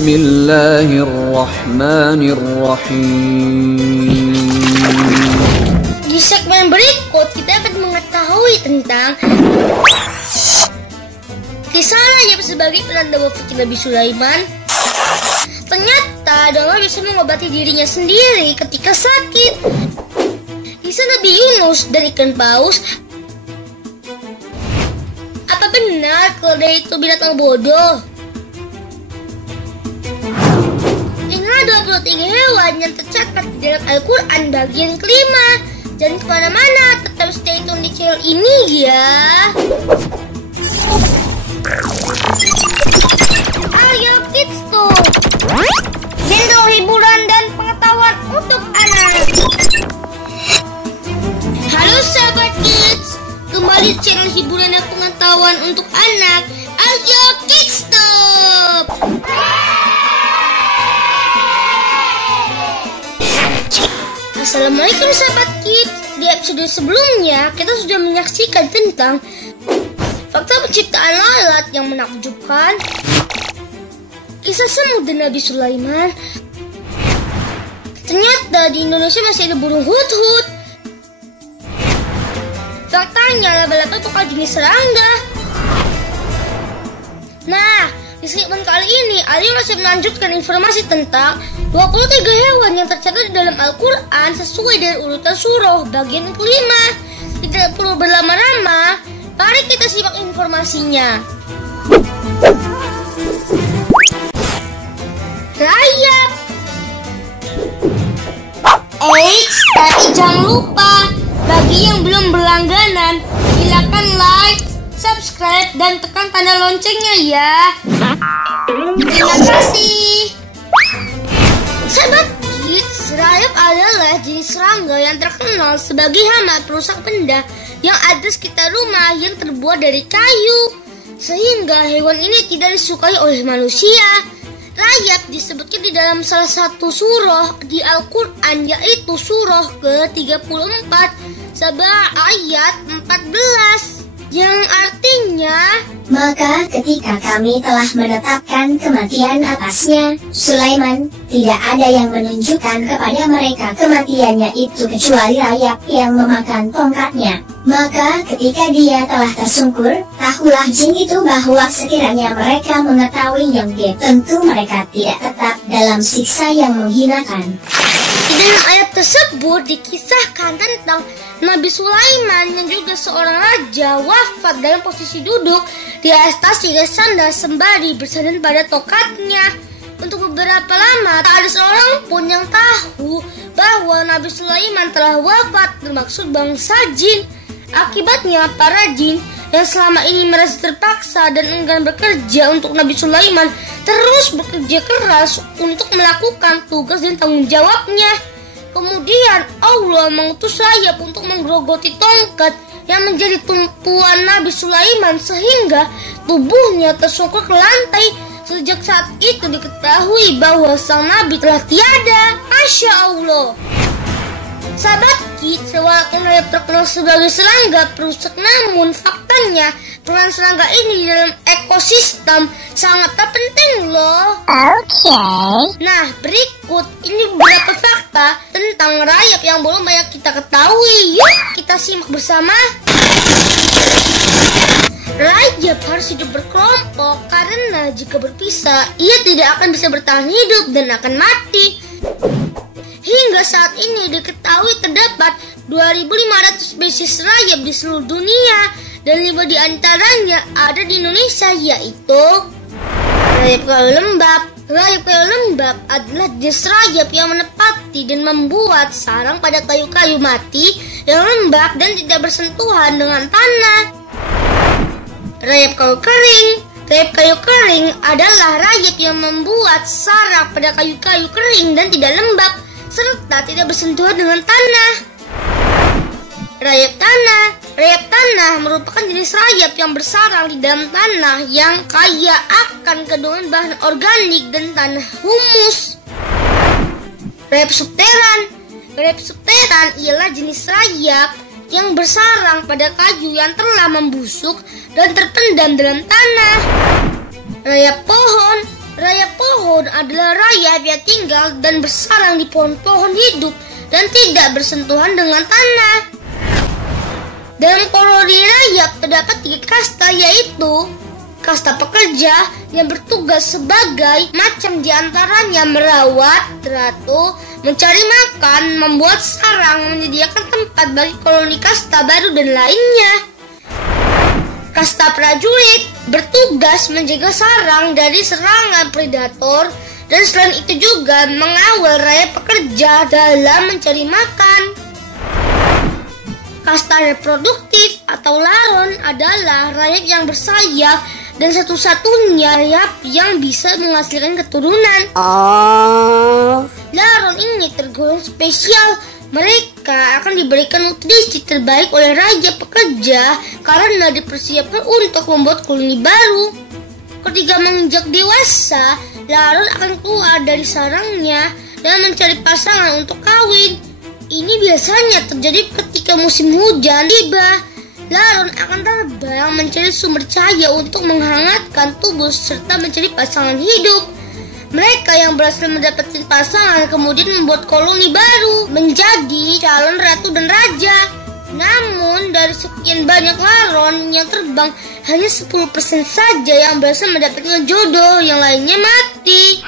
Bismillahirrahmanirrahim. Di segmen berikut kita akan mengetahui tentang kisah Rayap sebagai penanda wafat Nabi Sulaiman. Ternyata Allah bisa mengobati dirinya sendiri ketika sakit. Kisah Nabi Yunus dan ikan paus. Apa benar kalau dia itu binatang bodoh? Inilah 23 hewan yang tercatat di dalam Al-Quran bagian kelima. Jangan kemana-mana, tetap stay tune di channel ini ya. Ayo Kids tuh, channel hiburan dan pengetahuan untuk anak. Halo sahabat Kids, kembali channel hiburan dan pengetahuan untuk anak. Ayo Kids tuh. Assalamualaikum sahabat Kids. Di episode sebelumnya kita sudah menyaksikan tentang fakta penciptaan lalat yang menakjubkan, kisah Semut dan Nabi Sulaiman. Ternyata di Indonesia masih ada burung hut-hut. Faktanya laba-laba bukan jenis serangga. Nah, di segmen kali ini Ali masih melanjutkan informasi tentang 23 hewan yang tercatat di dalam Al-Quran sesuai dengan urutan surah bagian kelima. Tidak perlu berlama-lama, mari kita simak informasinya. Rayap. Tapi jangan lupa, bagi yang belum berlangganan, silakan like, subscribe, dan tekan tanda loncengnya ya. Terima kasih. Sahabat Kids, rayap adalah jenis serangga yang terkenal sebagai hama perusak benda yang ada di sekitar rumah yang terbuat dari kayu, sehingga hewan ini tidak disukai oleh manusia. Rayap disebutkan di dalam salah satu surah di Al-Quran, yaitu surah ke-34 Sabah ayat 14, yang artinya, maka ketika kami telah menetapkan kematian atasnya, Sulaiman, tidak ada yang menunjukkan kepada mereka kematiannya itu kecuali Rayap yang memakan tongkatnya. Maka ketika dia telah tersungkur, tahulah jin itu bahwa sekiranya mereka mengetahui yang dia, tentu mereka tidak tetap dalam siksa yang menghinakan. Di dalam ayat tersebut dikisahkan tentang Nabi Sulaiman yang juga seorang raja wafat dalam posisi duduk di atas 3 sandal sembari bersandar pada tongkatnya. Untuk beberapa lama tak ada seorang pun yang tahu bahwa Nabi Sulaiman telah wafat, termaksud bangsa jin. Akibatnya para jin yang selama ini merasa terpaksa dan enggan bekerja untuk Nabi Sulaiman terus bekerja keras untuk melakukan tugas dan tanggung jawabnya. Kemudian Allah mengutus Rayap untuk menggerogoti tongkat yang menjadi tumpuan Nabi Sulaiman sehingga tubuhnya tersungkur ke lantai. Sejak saat itu diketahui bahwa sang Nabi telah tiada. Masya Allah. Sahabat Kids, walaupun Rayap terkenal sebagai serangga perusak, namun faktanya peran serangga ini dalam ekosistem sangat penting loh. Oke. Nah, berikut ini beberapa fakta tentang Rayap yang belum banyak kita ketahui. Yuk kita simak bersama. Rayap harus hidup berkelompok karena jika berpisah ia tidak akan bisa bertahan hidup dan akan mati. Hingga saat ini diketahui terdapat 2.500 spesies rayap di seluruh dunia dan 5 di antaranya ada di Indonesia, yaitu rayap kayu lembab. Rayap kayu lembab adalah jenis rayap yang menepati dan membuat sarang pada kayu-kayu mati yang lembab dan tidak bersentuhan dengan tanah. Rayap kayu kering. Rayap kayu kering adalah rayap yang membuat sarang pada kayu-kayu kering dan tidak lembab serta tidak bersentuhan dengan tanah. Rayap tanah. Rayap tanah merupakan jenis rayap yang bersarang di dalam tanah yang kaya akan kandungan bahan organik dan tanah humus. Rayap subteran. Rayap subteran ialah jenis rayap yang bersarang pada kayu yang telah membusuk dan terpendam dalam tanah. Rayap pohon. Rayap pohon adalah rayap yang tinggal dan bersarang di pohon-pohon hidup dan tidak bersentuhan dengan tanah. Dalam koloni rayap terdapat 3 kasta, yaitu kasta pekerja yang bertugas sebagai macam diantaranya merawat, ratu, mencari makan, membuat sarang, menyediakan tempat bagi koloni kasta baru dan lainnya. Kasta prajurit bertugas menjaga sarang dari serangan predator dan selain itu juga mengawal rayap pekerja dalam mencari makan. Kasta reproduktif atau laron adalah rayap yang bersayap dan satu-satunya rayap yang bisa menghasilkan keturunan. Laron ini tergolong spesial. Mereka akan diberikan nutrisi terbaik oleh raja pekerja karena dipersiapkan untuk membuat koloni baru. Ketika menginjak dewasa, laron akan keluar dari sarangnya dan mencari pasangan untuk kawin. Ini biasanya terjadi ketika musim hujan tiba. Laron akan terbang mencari sumber cahaya untuk menghangatkan tubuh serta mencari pasangan hidup. Mereka yang berhasil mendapatkan pasangan kemudian membuat koloni baru menjadi calon ratu dan raja. Namun dari sekian banyak laron yang terbang, hanya 10% saja yang berhasil mendapatkan jodoh, yang lainnya mati.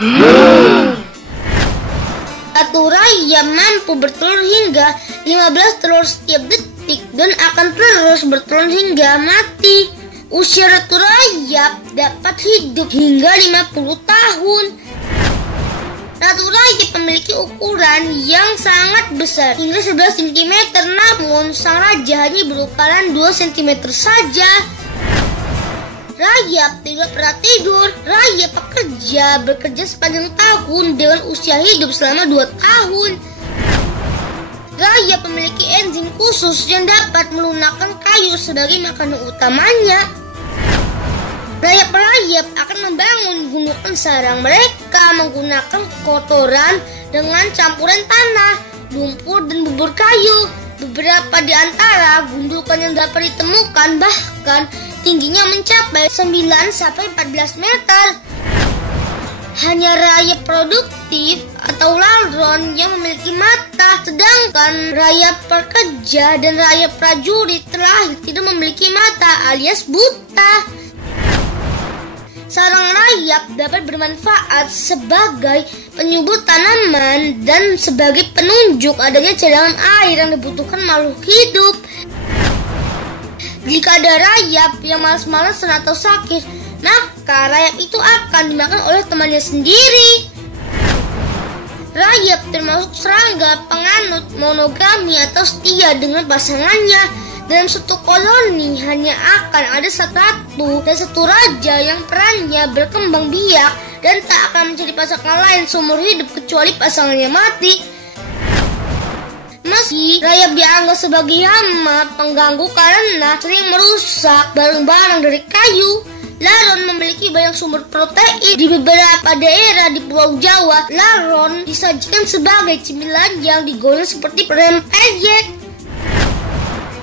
Satu rayap mampu bertelur hingga 15 telur setiap detik dan akan terus bertelur hingga mati. Usia ratu rayap dapat hidup hingga 50 tahun. Ratu rayap memiliki ukuran yang sangat besar hingga 11 cm, namun sang raja hanya berukuran 2 cm saja. Rayap tidak pernah tidur. Rayap pekerja bekerja sepanjang tahun dengan usia hidup selama 2 tahun. Rayap memiliki enzim khusus yang dapat melunakkan kayu sebagai makanan utamanya. Rayap-rayap akan membangun gundukan sarang mereka menggunakan kotoran dengan campuran tanah, lumpur, dan bubur kayu. Beberapa di antara gundukan yang dapat ditemukan bahkan tingginya mencapai 9-14 meter. Hanya rayap produktif atau laron yang memiliki mata, sedangkan rayap pekerja dan rayap prajurit terakhir tidak memiliki mata alias buta. Sarang rayap dapat bermanfaat sebagai penyubur tanaman dan sebagai penunjuk adanya cadangan air yang dibutuhkan makhluk hidup. Jika ada rayap yang malas-malasan atau sakit, maka rayap itu akan dimakan oleh temannya sendiri. Rayap termasuk serangga penganut monogami atau setia dengan pasangannya. Dalam satu koloni hanya akan ada 1 ratu dan 1 raja yang perannya berkembang biak dan tak akan mencari pasangan lain seumur hidup kecuali pasangannya mati. Meski rayap dianggap sebagai hama pengganggu karena sering merusak barang-barang dari kayu, laron memiliki banyak sumber protein. Di beberapa daerah di Pulau Jawa, laron disajikan sebagai cemilan yang digoreng seperti rempeyek.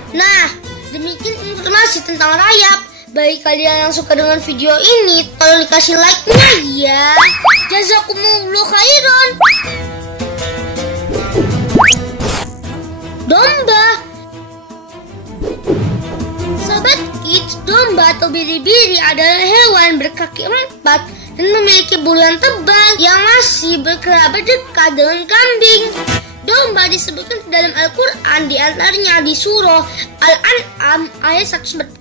Nah, demikian informasi tentang rayap. Bagi kalian yang suka dengan video ini, tolong dikasih like-nya ya. Jazakumullah khairan. Domba. Sahabat kids, domba atau biri-biri adalah hewan berkaki 4 dan memiliki bulu yang tebal yang masih berkerabat dekat dengan kambing. Domba disebutkan dalam Al-Quran, di antaranya di surah Al-An'am ayat 143,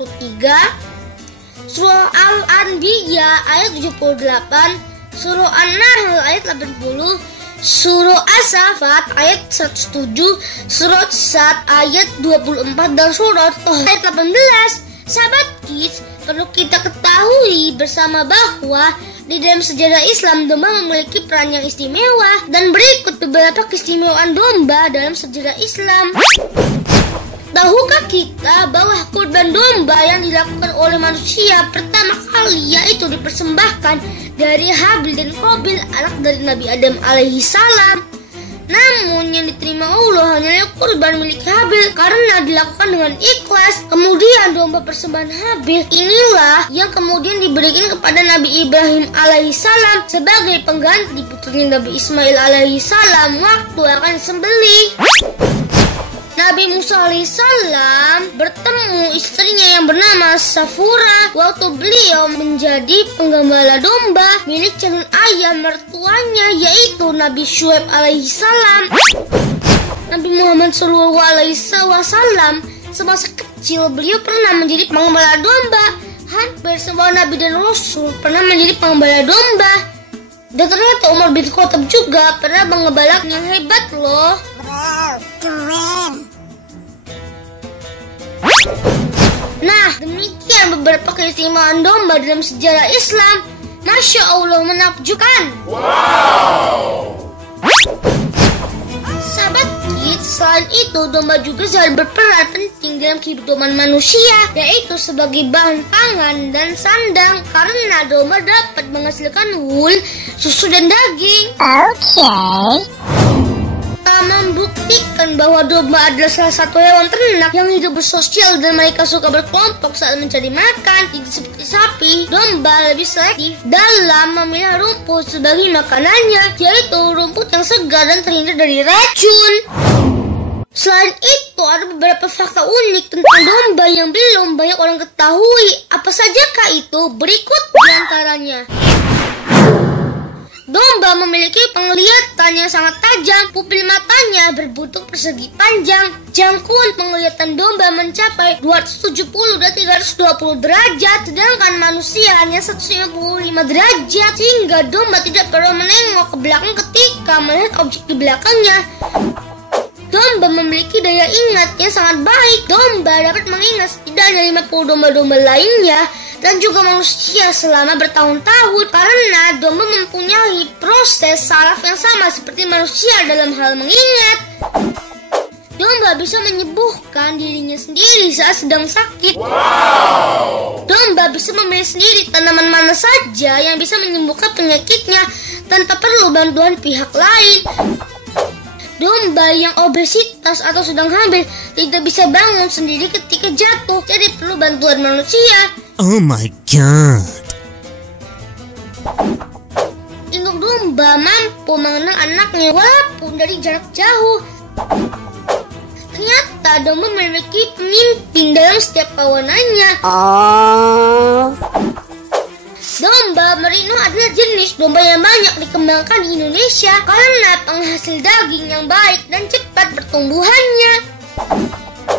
surah Al-Anbiya ayat 78, surah An-Nahl ayat 80, surah As-Saffat ayat 107, surah Sad ayat 24, dan surah Toh ayat 18. Sahabat kids, perlu kita ketahui bersama bahwa di dalam sejarah Islam, domba memiliki peran yang istimewa. Dan berikut beberapa keistimewaan domba dalam sejarah Islam. Tahukah kita bahwa kurban domba yang dilakukan oleh manusia pertama kali yaitu dipersembahkan dari Habil dan Qabil, anak dari Nabi Adam alaihi salam. Namun yang diterima Allah hanyalah kurban milik Habil karena dilakukan dengan ikhlas. Kemudian domba persembahan Habil inilah yang kemudian diberikan kepada Nabi Ibrahim alaihissalam sebagai pengganti putranya Nabi Ismail alaihissalam waktu akan disembelih. Nabi Musa alaihissalam bertemu istrinya yang bernama Safura waktu beliau menjadi penggembala domba milik calon ayah mertuanya, yaitu Nabi Syuaib alaihissalam. Nabi Muhammad SAW semasa kecil beliau pernah menjadi penggembala domba. Hampir semua Nabi dan Rasul pernah menjadi penggembala domba. Dan ternyata Umar bin Khattab juga pernah menggembala yang hebat loh. Nah, demikian beberapa keistimewaan domba dalam sejarah Islam. Masya Allah, menakjubkan. Sahabat kids, selain itu domba juga selalu berperan penting dalam kehidupan manusia, yaitu sebagai bahan pangan dan sandang karena domba dapat menghasilkan wool, susu dan daging. Membuktikan bahwa domba adalah salah satu hewan ternak yang hidup bersosial dan mereka suka berkelompok saat mencari makan. Tidak seperti sapi, domba lebih selektif dalam memilih rumput sebagai makanannya, yaitu rumput yang segar dan terhindar dari racun. Selain itu, ada beberapa fakta unik tentang domba yang belum banyak orang ketahui. Apa sajakah itu? Berikut diantaranya. Domba memiliki penglihatan yang sangat tajam, pupil matanya berbentuk persegi panjang. Jangkauan penglihatan domba mencapai 270 dan 320 derajat, sedangkan manusia hanya 155 derajat, sehingga domba tidak perlu menengok ke belakang ketika melihat objek di belakangnya. Domba memiliki daya ingat yang sangat baik. Domba dapat mengingat setidaknya 50 domba-domba lainnya dan juga manusia selama bertahun-tahun karena domba mempunyai proses saraf yang sama seperti manusia dalam hal mengingat. Domba bisa menyembuhkan dirinya sendiri saat sedang sakit. Domba bisa memilih sendiri tanaman mana saja yang bisa menyembuhkan penyakitnya tanpa perlu bantuan pihak lain. Domba yang obesitas atau sedang hamil tidak bisa bangun sendiri ketika jatuh, jadi perlu bantuan manusia. Oh my god. Induk domba mampu mengenal anaknya walaupun dari jarak jauh. Ternyata domba memiliki pemimpin dalam setiap kawanannya. Domba merino adalah jenis domba yang banyak dikembangkan di Indonesia karena penghasil daging yang baik dan cepat pertumbuhannya.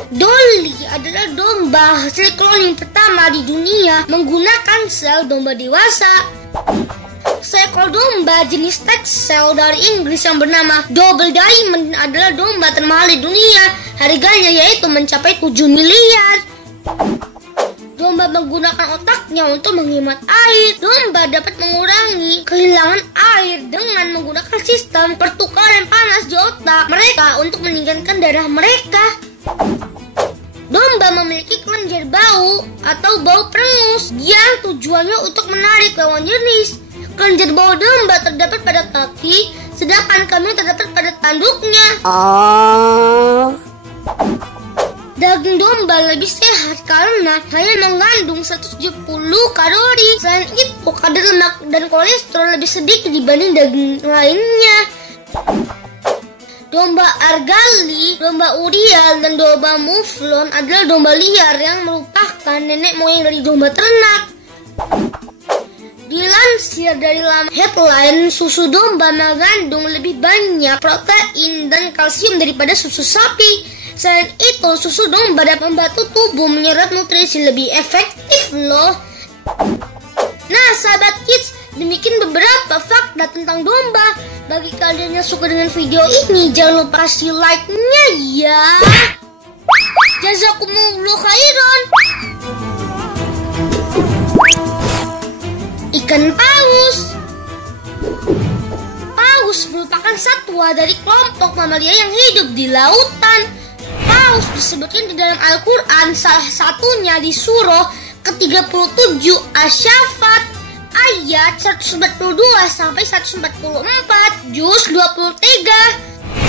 Dolly adalah domba hasil cloning pertama di dunia menggunakan sel domba dewasa. Seekor domba jenis Texel dari Inggris yang bernama Double Diamond adalah domba termahal di dunia. Harganya yaitu mencapai 7 miliar. Domba menggunakan otaknya untuk menghemat air. Domba dapat mengurangi kehilangan air dengan menggunakan sistem pertukaran panas di otak mereka untuk meningkatkan darah mereka. Domba memiliki kelenjar bau atau bau perengus yang tujuannya untuk menarik lawan jenis. Kelenjar bau domba terdapat pada kaki, sedangkan kambing terdapat pada tanduknya. Daging domba lebih sehat karena hanya mengandung 170 kalori. Selain itu, kadar lemak dan kolesterol lebih sedikit dibanding daging lainnya. Domba Argali, domba Urial, dan domba Muflon adalah domba liar yang merupakan nenek moyang dari domba ternak. Dilansir dari laman Headline, susu domba mengandung lebih banyak protein dan kalsium daripada susu sapi. Selain itu, susu domba dapat membantu tubuh menyerap nutrisi lebih efektif loh. Nah, sahabat kids, demikian beberapa fakta tentang domba. Bagi kalian yang suka dengan video ini, jangan lupa kasih like-nya ya. Jazakumullah khairan. Ikan paus. Paus merupakan satwa dari kelompok mamalia yang hidup di lautan. Paus disebutkan di dalam Al-Quran, salah satunya di surah ke-37 Asy-Syaffat ayat 142 sampai 144 juz 23.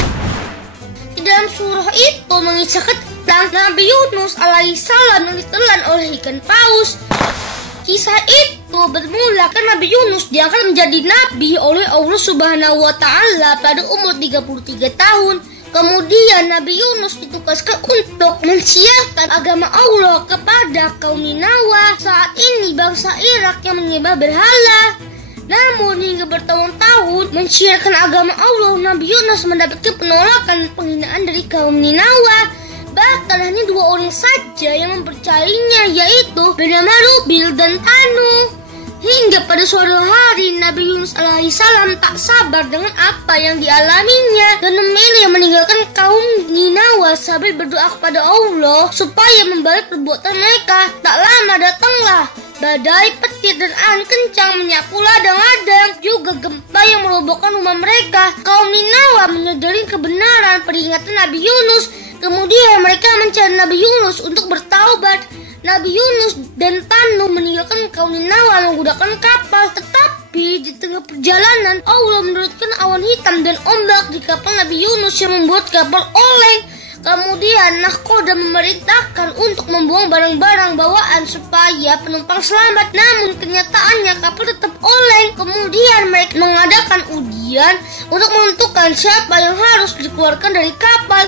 Di dalam surah itu mengisahkan tentang Nabi Yunus alaihissalam yang ditelan oleh ikan paus. Kisah itu bermula karena Nabi Yunus diangkat menjadi nabi oleh Allah Subhanahu wa taala pada umur 33 tahun. Kemudian Nabi Yunus ditugaskan untuk mensiarkan agama Allah kepada kaum Ninawa. Saat ini bangsa Irak yang menyembah berhala. Namun hingga bertahun-tahun mensiarkan agama Allah, Nabi Yunus mendapatkan penolakan dan penghinaan dari kaum Ninawa. Bahkan hanya 2 orang saja yang mempercayainya, yaitu bernama Rubil dan Tanu. Hingga pada suatu hari Nabi Yunus alaihissalam tak sabar dengan apa yang dialaminya dan memilih meninggalkan kaum Ninawa sambil berdoa kepada Allah supaya membalas perbuatan mereka. Tak lama datanglah badai, petir, dan angin kencang menyapu ladang-ladang, juga gempa yang merobohkan rumah mereka. Kaum Ninawa menyadari kebenaran peringatan Nabi Yunus. Kemudian mereka mencari Nabi Yunus untuk bertaubat. Nabi Yunus dan Tanu meninggalkan kaum Ninawa menggunakan kapal. Tetapi di tengah perjalanan Allah menurunkan awan hitam dan ombak di kapal Nabi Yunus yang membuat kapal oleng. Kemudian nahkoda memerintahkan untuk membuang barang-barang bawaan supaya penumpang selamat. Namun kenyataannya kapal tetap oleng. Kemudian mereka mengadakan ujian untuk menentukan siapa yang harus dikeluarkan dari kapal.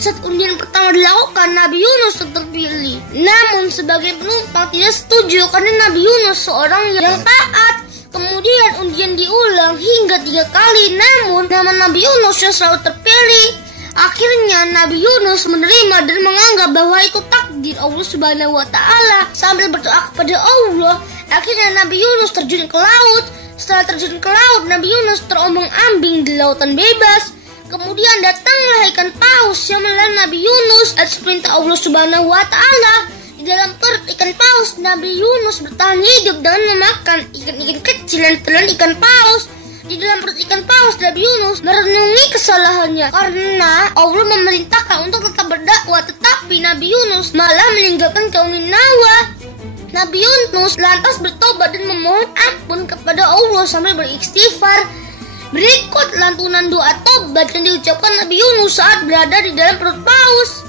Saat undian pertama dilakukan, Nabi Yunus terpilih. Namun sebagai penumpang tidak setuju karena Nabi Yunus seorang yang taat. Kemudian undian diulang hingga 3 kali, namun nama Nabi Yunus yang selalu terpilih. Akhirnya Nabi Yunus menerima dan menganggap bahwa itu takdir Allah Subhanahu wa taala. Sambil berdoa kepada Allah, akhirnya Nabi Yunus terjun ke laut. Setelah terjun ke laut, Nabi Yunus terombang-ambing di lautan bebas. Kemudian datanglah ikan paus yang menelan Nabi Yunus atas perintah Allah Subhanahu wa taala. Di dalam perut ikan paus, Nabi Yunus bertahan hidup dengan memakan ikan-ikan kecil dan telan ikan paus. Di dalam perut ikan paus, Nabi Yunus merenungi kesalahannya karena Allah memerintahkan untuk tetap berdakwah, tetapi Nabi Yunus malah meninggalkan kaum Ninawa. Nabi Yunus lantas bertobat dan memohon ampun kepada Allah sambil beristighfar. Berikut lantunan doa tobat yang diucapkan Nabi Yunus saat berada di dalam perut paus.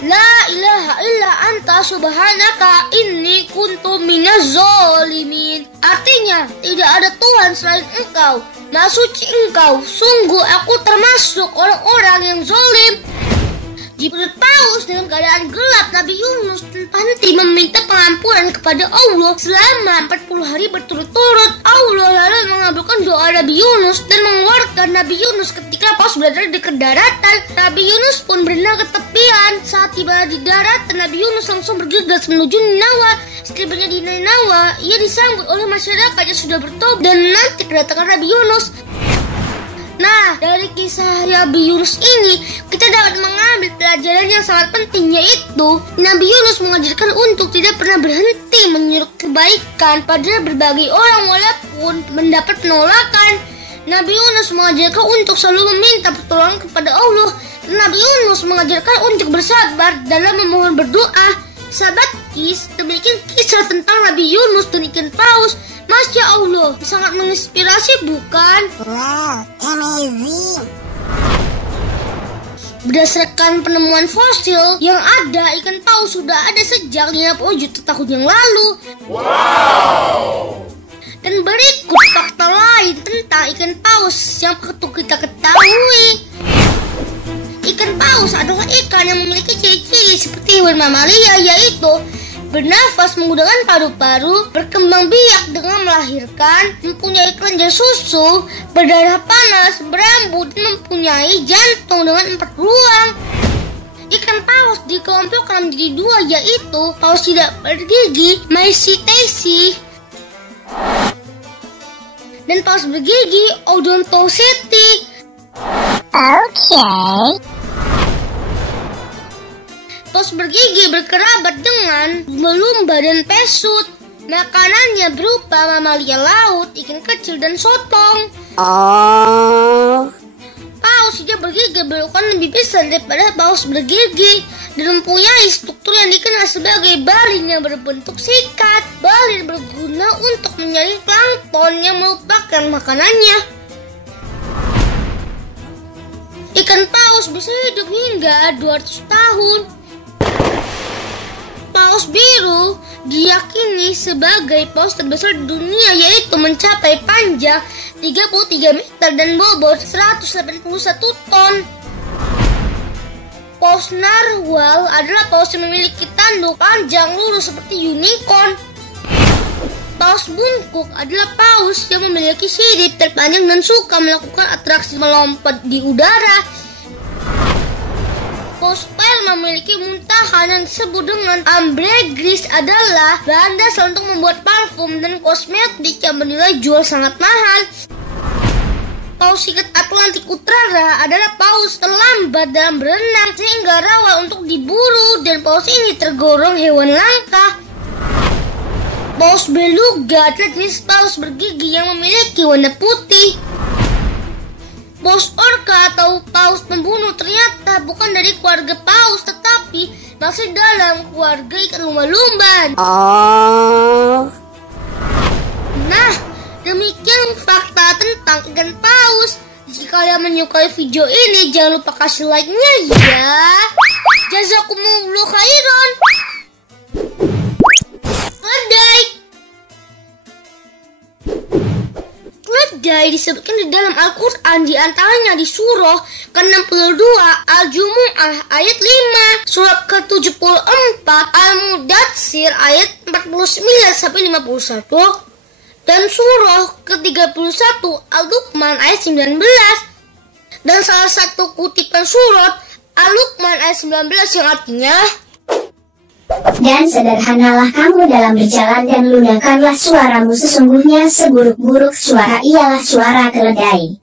La ilaha illa anta subhanaka inni kuntu minaz zalimin. Artinya, tidak ada Tuhan selain Engkau. Maha suci Engkau. Sungguh aku termasuk orang-orang yang zalim. Di perut paus dengan keadaan gelap, Nabi Yunus berhenti meminta pengampunan kepada Allah selama 40 hari berturut-turut. Allah lalu mengabulkan doa Nabi Yunus dan mengeluarkan Nabi Yunus ketika paus berada di daratan. Nabi Yunus pun berenang ke tepian. Saat tiba di daratan, Nabi Yunus langsung bergegas menuju Ninawa. Setibanya di Ninawa, ia disambut oleh masyarakat yang sudah bertobat dan menanti kedatangan Nabi Yunus. Nah, dari kisah Nabi Yunus ini, kita dapat mengambil pelajaran yang sangat penting, yaitu Nabi Yunus mengajarkan untuk tidak pernah berhenti menyuruh kebaikan pada berbagai orang walaupun mendapat penolakan. Nabi Yunus mengajarkan untuk selalu meminta pertolongan kepada Allah. Nabi Yunus mengajarkan untuk bersabar dalam memohon berdoa. Sahabat Kis, demikian kisah tentang Nabi Yunus dan ikan paus. Masya Allah, sangat menginspirasi bukan? Wow, amazing. Berdasarkan penemuan fosil yang ada, ikan paus sudah ada sejak 50 juta tahun yang lalu. Wow. Dan berikut fakta lain tentang ikan paus yang perlu kita ketahui. Ikan paus adalah ikan yang memiliki ciri-ciri seperti hewan mamalia, yaitu bernafas menggunakan paru-paru, berkembang biak dengan melahirkan, mempunyai kelenjar susu, berdarah panas, berambut, dan mempunyai jantung dengan 4 ruang. Ikan paus dikelompokkan menjadi 2, yaitu paus tidak bergigi Mycetacea dan paus bergigi Odontoceti. Okay. Paus bergigi berkerabat dengan lumba-lumba dan pesut. Makanannya berupa mamalia laut, ikan kecil, dan sotong. Oh. Paus tidak bergigi berukuran lebih besar daripada paus bergigi dan mempunyai struktur yang dikenal sebagai balin yang berbentuk sikat. Balin berguna untuk menyaring plankton yang merupakan makanannya. Ikan paus bisa hidup hingga 200 tahun. Paus biru diyakini sebagai paus terbesar di dunia, yaitu mencapai panjang 33 meter dan bobot 181 ton. Paus narwhal adalah paus yang memiliki tanduk panjang lurus seperti unicorn. Paus bungkuk adalah paus yang memiliki sirip terpanjang dan suka melakukan atraksi melompat di udara. Paus pearl memiliki muntahan yang disebut dengan ambergris, adalah bahan dasar untuk membuat parfum dan kosmetik yang bernilai jual sangat mahal. Paus ikat Atlantik Utara adalah paus terlambat dalam berenang sehingga rawan untuk diburu, dan paus ini tergolong hewan langka. Paus beluga adalah jenis paus bergigi yang memiliki warna putih. Paus orca atau paus pembunuh ternyata bukan dari keluarga paus, tetapi masih dalam keluarga ikan lumba-lumba. Nah, demikian fakta tentang ikan paus. Jika kalian menyukai video ini, jangan lupa kasih like-nya ya. Jazakumullahu khairan. Keledai disebutkan di dalam Al-Quran, di antaranya di surah ke-62 Al-Jumu'ah ayat 5, surah ke-74 Al-Mudatsir ayat 49-51, dan surah ke-31 Al-Luqman ayat 19. Dan salah satu kutipan surat Al-Luqman ayat 19 yang artinya, dan sederhanalah kamu dalam berjalan dan lunakkanlah suaramu, sesungguhnya seburuk-buruk suara ialah suara keledai.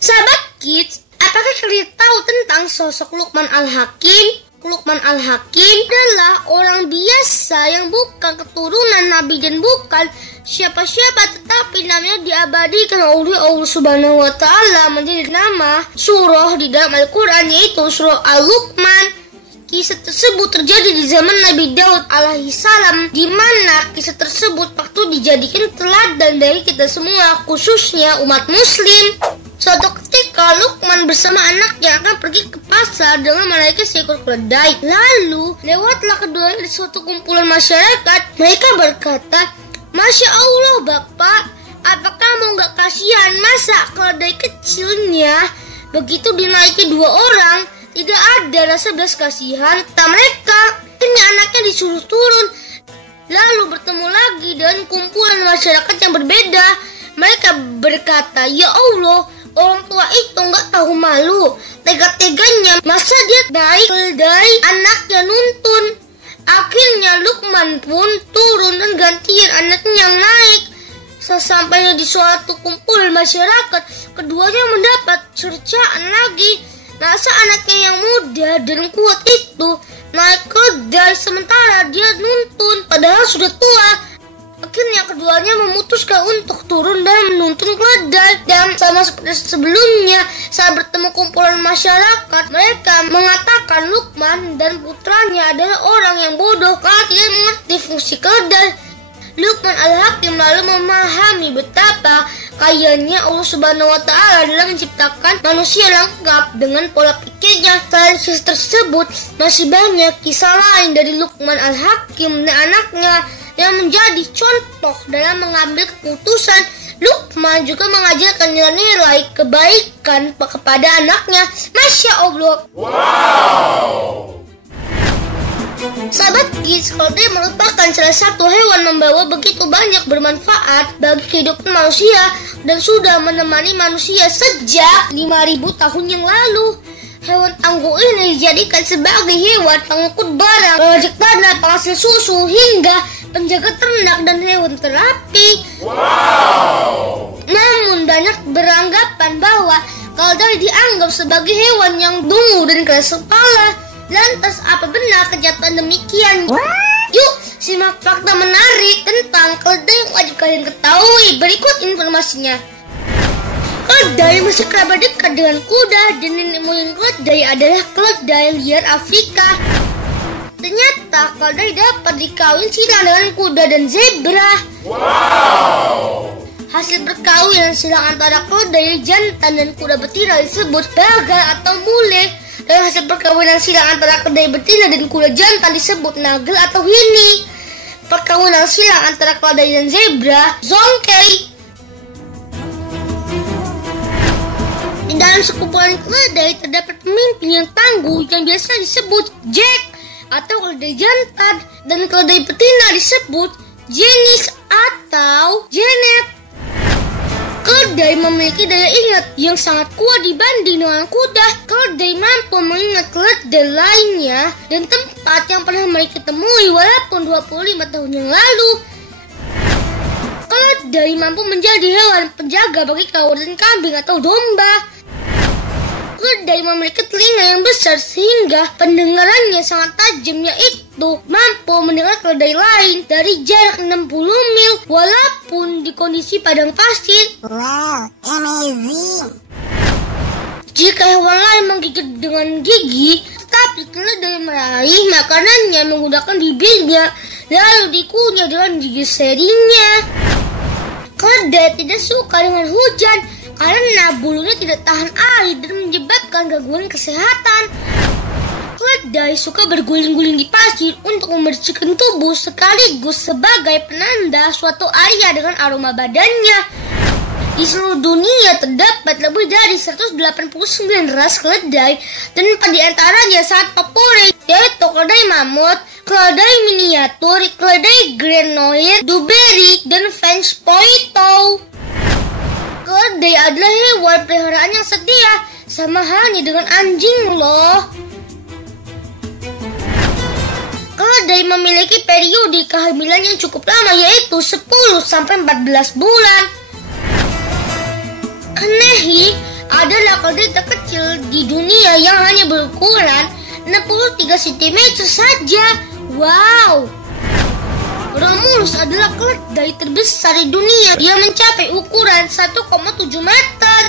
Sahabat Kids, apakah kalian tahu tentang sosok Luqman Al-Hakim? Luqman Al-Hakim adalah orang biasa yang bukan keturunan Nabi dan bukan siapa-siapa, tetapi namanya diabadikan oleh Allah Subhanahu wa Ta'ala menjadi nama surah di dalam Al-Quran, yaitu surah Al-Luqman. Kisah tersebut terjadi di zaman Nabi Daud alaihi salam, di mana kisah tersebut waktu dijadikan teladan dari kita semua, khususnya umat muslim. Suatu ketika Luqman bersama anaknya akan pergi ke pasar dengan menaiki seekor keledai. Lalu lewatlah keduanya di suatu kumpulan masyarakat. Mereka berkata, "Masya Allah Bapak, apa kamu gak kasihan? Masa keledai kecilnya begitu dinaiki 2 orang? Tidak ada rasa belas kasihan," kata mereka. Akhirnya anaknya disuruh turun. Lalu bertemu lagi dengan kumpulan masyarakat yang berbeda. Mereka berkata, "Ya Allah, orang tua itu nggak tahu malu. Tega-teganya masa dia naik keledai, anaknya nuntun." Akhirnya Luqman pun turun dan gantian anaknya yang naik. Sesampainya di suatu kumpulan masyarakat, keduanya mendapat cercaan lagi. Masa anaknya yang muda dan kuat itu naik keledai sementara dia nuntun padahal sudah tua. Akhirnya keduanya memutuskan untuk turun dan menuntun keledai. Dan sama seperti sebelumnya, saat bertemu kumpulan masyarakat, mereka mengatakan Luqman dan putranya adalah orang yang bodoh karena tidak mengerti fungsi keledai. Luqman Al-Hakim lalu memahami betapa kayanya Allah Subhanahu wa Ta'ala dalam menciptakan manusia lengkap dengan pola pikirnya. Selain kisah tersebut, masih banyak kisah lain dari Luqman Al-Hakim dan anaknya yang menjadi contoh dalam mengambil keputusan. Luqman juga mengajarkan nilai-nilai kebaikan kepada anaknya. Masya Allah. Wow. Sahabat Kids, keledai merupakan salah satu hewan membawa begitu banyak bermanfaat bagi kehidupan manusia dan sudah menemani manusia sejak 5.000 tahun yang lalu. Hewan tangguh ini dijadikan sebagai hewan pengangkut barang, pengajak tanah, penghasil susu, hingga penjaga ternak dan hewan terapi. Wow. Namun banyak beranggapan bahwa keledai dianggap sebagai hewan yang dungu dan keras kepala. Lantas apa benar kenyataan demikian? Yuk simak fakta menarik tentang keledai yang wajib kalian ketahui. Berikut informasinya. Keledai masih kerabat dekat dengan kuda dan nenek moyang keledai adalah keledai liar Afrika. Ternyata keledai dapat dikawin silang dengan kuda dan zebra. Hasil perkawinan silang antara keledai jantan dan kuda betina disebut bagal atau mule. Dan hasil perkawinan silang antara keledai betina dan kuda jantan disebut nagel atau hini. Perkawinan silang antara keledai dan zebra, zongkei. Di dalam sekumpulan keledai terdapat pemimpin yang tangguh yang biasa disebut Jack atau keledai jantan, dan keledai betina disebut Jenis atau Janet. Keledai memiliki daya ingat yang sangat kuat dibanding dengan kuda. Keledai mampu mengingat keledai lainnya dan tempat yang pernah mereka temui walaupun 25 tahun yang lalu. Keledai mampu menjadi hewan penjaga bagi kawanan kambing atau domba. Keledai memiliki telinga yang besar sehingga pendengarannya sangat tajam, yaitu mampu mendengar keledai lain dari jarak 60 mil walaupun di kondisi padang pasir. Wow, amazing. Jika hewan lain menggigit dengan gigi, tetapi keledai meraih makanannya menggunakan bibirnya lalu dikunyah dengan gigi serinya. Keledai tidak suka dengan hujan karena bulunya tidak tahan air dan menyebabkan gangguan kesehatan. Keledai suka berguling-guling di pasir untuk membersihkan tubuh sekaligus sebagai penanda suatu area dengan aroma badannya. Di seluruh dunia terdapat lebih dari 189 ras keledai dan di antaranya sangat populer, yaitu keledai mamut, keledai miniatur, keledai Greenoir, Dewberry, dan French Pointou. Keledai adalah hewan peliharaan yang setia, sama halnya dengan anjing loh. Keledai memiliki periode kehamilan yang cukup lama, yaitu 10-14 bulan. Kenehi adalah keledai terkecil di dunia yang hanya berukuran 63 cm saja. Wow! Romulus adalah keledai terbesar di dunia yang mencapai ukuran 1,7 meter.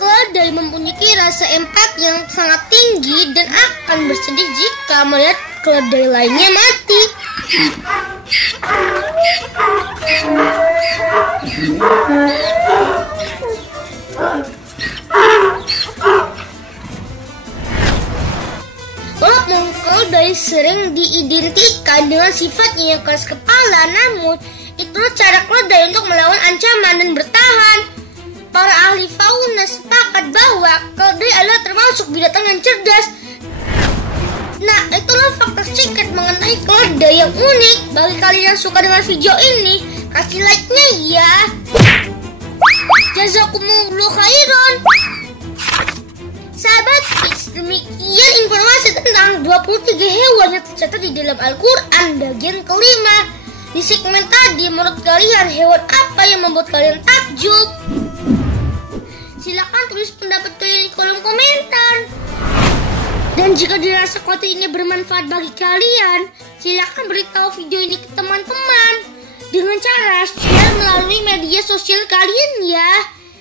Keledai mempunyai rasa empati yang sangat tinggi dan akan bersedih jika melihat keledai lainnya mati. Walaupun keledai sering diidentikan dengan sifatnya yang keras kepala, namun itulah cara keledai untuk melawan ancaman dan bertahan. Para ahli fauna sepakat bahwa keledai adalah termasuk binatang yang cerdas. Nah, itulah fakta singkat mengenai keledai yang unik. Bagi kalian yang suka dengan video ini, kasih like-nya ya. Jazakumullah khairan. Sahabat Kids, demikian informasi tentang 23 hewan yang tercatat di dalam Al-Quran bagian kelima. Di segmen tadi, menurut kalian hewan apa yang membuat kalian takjub? Silakan tulis pendapat kalian di kolom komentar. Dan jika dirasa konten ini bermanfaat bagi kalian, silakan beritahu video ini ke teman-teman dengan cara share melalui media sosial kalian ya.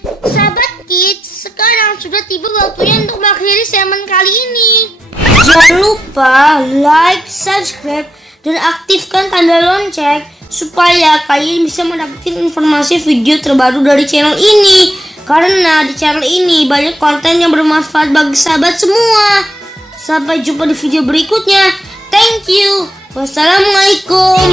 Sahabat Kids, sekarang sudah tiba waktunya untuk mengakhiri segmen kali ini. Jangan lupa like, subscribe, dan aktifkan tanda lonceng supaya kalian bisa mendapatkan informasi video terbaru dari channel ini. Karena di channel ini banyak konten yang bermanfaat bagi sahabat semua. Sampai jumpa di video berikutnya. Thank you. Wassalamualaikum.